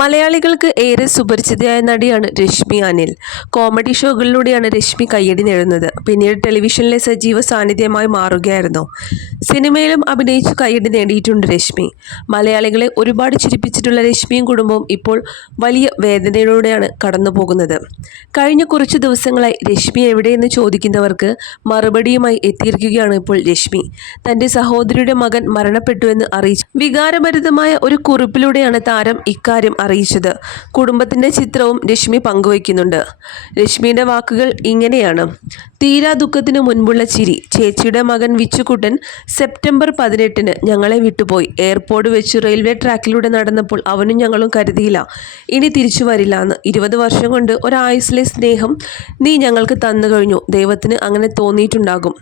മലയാളികൾക്ക് ഏറെ സുപരിചിതയായ നടിയാണ് രശ്മി അനിൽ. കോമഡി ഷോകളിലൂടെയാണ് രശ്മി കയ്യടി നേടുന്നത്. പിന്നീട് ടെലിവിഷനിലെ സജീവ സാന്നിധ്യമായി മാറുകയായിരുന്നു. സിനിമയിലും അഭിനയിച്ച് കയ്യടി നേടിയിട്ടുണ്ട് രശ്മി. മലയാളികളെ ഒരുപാട് ചിരിപ്പിച്ചിട്ടുള്ള രശ്മിയും കുടുംബവും ഇപ്പോൾ വലിയ വേദനയിലൂടെയാണ് കടന്നു പോകുന്നത് കഴിഞ്ഞ കുറച്ച് ദിവസങ്ങളായി രശ്മി എവിടെയെന്ന് ചോദിക്കുന്നവർക്ക് മറുപടിയുമായി എത്തിയിരിക്കുകയാണ് ഇപ്പോൾ രശ്മി. തന്റെ സഹോദരിയുടെ മകൻ മരണപ്പെട്ടുവെന്ന് അറിയിച്ചു വികാരഭരിതമായ ഒരു കുറിപ്പിലൂടെയാണ് താരം ഇക്കാര്യം അറിയിച്ചത്. കുടുംബത്തിന്റെ ചിത്രവും രശ്മി പങ്കുവയ്ക്കുന്നുണ്ട്. രശ്മിയുടെ വാക്കുകൾ ഇങ്ങനെയാണ്. തീരാ ദുഃഖത്തിന് മുൻപുള്ള ചിരി. ചേച്ചിയുടെ മകൻ വിച്ചുകുട്ടൻ സെപ്റ്റംബർ പതിനെട്ടിന് ഞങ്ങളെ വിട്ടുപോയി. എയർപോർട്ട് വെച്ച് റെയിൽവേ ട്രാക്കിലൂടെ നടന്നപ്പോൾ അവനും ഞങ്ങളും കരുതിയില്ല. ഇനി തിരിച്ചു വരില്ല എന്ന്. ഇരുപത് വർഷം കൊണ്ട് ഒരായുസിലെ സ്നേഹം നീ ഞങ്ങൾക്ക് തന്നു കഴിഞ്ഞു. ദൈവത്തിന് അങ്ങനെ തോന്നിയിട്ടുണ്ടാകും.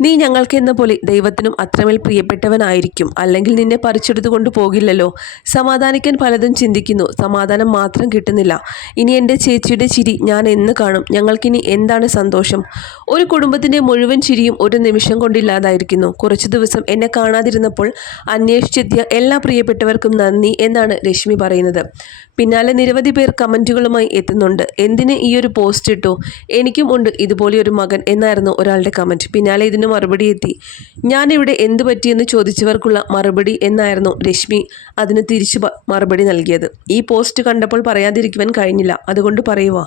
നീ ഞങ്ങൾക്ക് എന്ന പോലെ ദൈവത്തിനും അത്രമേൽ പ്രിയപ്പെട്ടവനായിരിക്കും. അല്ലെങ്കിൽ നിന്നെ പറിച്ചെടുത്തു കൊണ്ട് പോകില്ലല്ലോ സമാധാനിക്കാൻ പലതും ചിന്തിക്കുന്നു. സമാധാനം മാത്രം കിട്ടുന്നില്ല. ഇനി എന്റെ ചേച്ചിയുടെ ചിരി ഞാൻ എന്ന് കാണും. ഞങ്ങൾക്കിനി എന്താണ് സന്തോഷം? ഒരു കുടുംബത്തിന്റെ മുഴുവൻ ചിരിയും ഒരു നിമിഷം കൊണ്ടില്ലാതായിരിക്കുന്നു. കുറച്ച് ദിവസം എന്നെ കാണാതിരുന്നപ്പോൾ അന്വേഷിച്ചെത്തിയ എല്ലാ പ്രിയപ്പെട്ടവർക്കും നന്ദി എന്നാണ് രശ്മി പറയുന്നത്. പിന്നാലെ നിരവധി പേർ കമന്റുകളുമായി എത്തുന്നുണ്ട്. എന്തിന് ഈ ഒരു പോസ്റ്റ് ഇട്ടു? എനിക്കും ഉണ്ട്. ഇതുപോലെ ഒരു മകൻ എന്നായിരുന്നു ഒരാളുടെ കമന്റ്. പിന്നാലെ ഇതിന് മറുപടി എത്തി. ഞാനിവിടെ എന്തു പറ്റിയെന്ന് ചോദിച്ചവർക്കുള്ള മറുപടി എന്നായിരുന്നു രശ്മി അതിന് തിരിച്ചു മറുപടി നൽകിയത്. ഈ പോസ്റ്റ് കണ്ടപ്പോൾ പറയാതിരിക്കുവാൻ കഴിഞ്ഞില്ല. അതുകൊണ്ട് പറയുക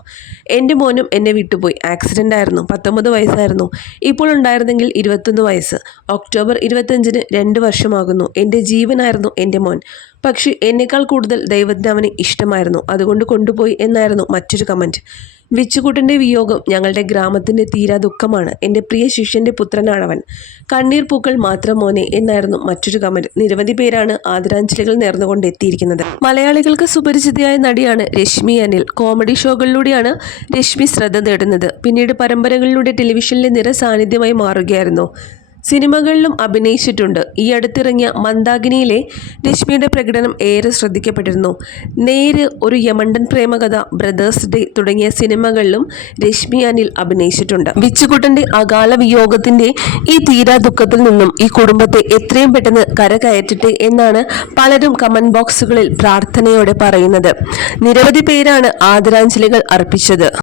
എന്റെ മോനും എന്നെ വിട്ടുപോയി. ആക്സിഡന്റ് ആയിരുന്നു. പത്തൊമ്പത് വയസ്സായിരുന്നു. ഇപ്പോൾ ഉണ്ടായിരുന്നെങ്കിൽ ഇരുപത്തൊന്ന് വയസ്സ്. ഒക്ടോബർ ഇരുപത്തഞ്ചിന് രണ്ട് വർഷമാകുന്നു. എന്റെ ജീവനായിരുന്നു എന്റെ മോൻ. പക്ഷേ എന്നേക്കാൾ കൂടുതൽ ദൈവത്തിന് അവന് ഇഷ്ടമായിരുന്നു. അതുകൊണ്ട് കൊണ്ടുപോയി എന്നായിരുന്നു മറ്റൊരു കമന്റ് വിച്ചുകൂട്ടന്റെ വിയോഗം ഞങ്ങളുടെ ഗ്രാമത്തിന്റെ തീരാ ദുഃഖമാണ്. എന്റെ പ്രിയ ശിഷ്യന്റെ പുത്രനാണവൻ. കണ്ണീർ പൂക്കൾ മാത്രം മോനെ എന്നായിരുന്നു മറ്റൊരു കമന്റ് നിരവധി പേരാണ് ആദരാഞ്ജലികൾ നേർന്നുകൊണ്ട് എത്തിയിരിക്കുന്നത്. മലയാളികൾക്ക് സുപരിചിതയായ നടിയാണ് രശ്മി അനിൽ. കോമഡി ഷോകളിലൂടെയാണ് രശ്മി ശ്രദ്ധ നേടുന്നത്. പിന്നീട് പരമ്പരകളിലൂടെ ടെലിവിഷനിലെ നിറ സാന്നിധ്യമായി മാറുകയായിരുന്നു. സിനിമകളിലും അഭിനയിച്ചിട്ടുണ്ട്. ഈ അടുത്തിറങ്ങിയ മന്ദാകിനിയിലെ രശ്മിയുടെ പ്രകടനം ഏറെ ശ്രദ്ധിക്കപ്പെട്ടിരുന്നു. നേര് ഒരു യമണ്ടൻ പ്രേമകഥ ബ്രദേഴ്സ് ഡേ തുടങ്ങിയ സിനിമകളിലും രശ്മി അനിൽ അഭിനയിച്ചിട്ടുണ്ട്. വിച്ചുകുട്ടന്റെ അകാല വിയോഗത്തിന്റെ ഈ തീരാ ദുഃഖത്തിൽ നിന്നും ഈ കുടുംബത്തെ എത്രയും പെട്ടെന്ന് കരകയറ്റട്ടെ എന്നാണ് പലരും കമന്റ് ബോക്സുകളിൽ പ്രാർത്ഥനയോടെ പറയുന്നത്. നിരവധി പേരാണ് ആദരാഞ്ജലികൾ അർപ്പിച്ചത്.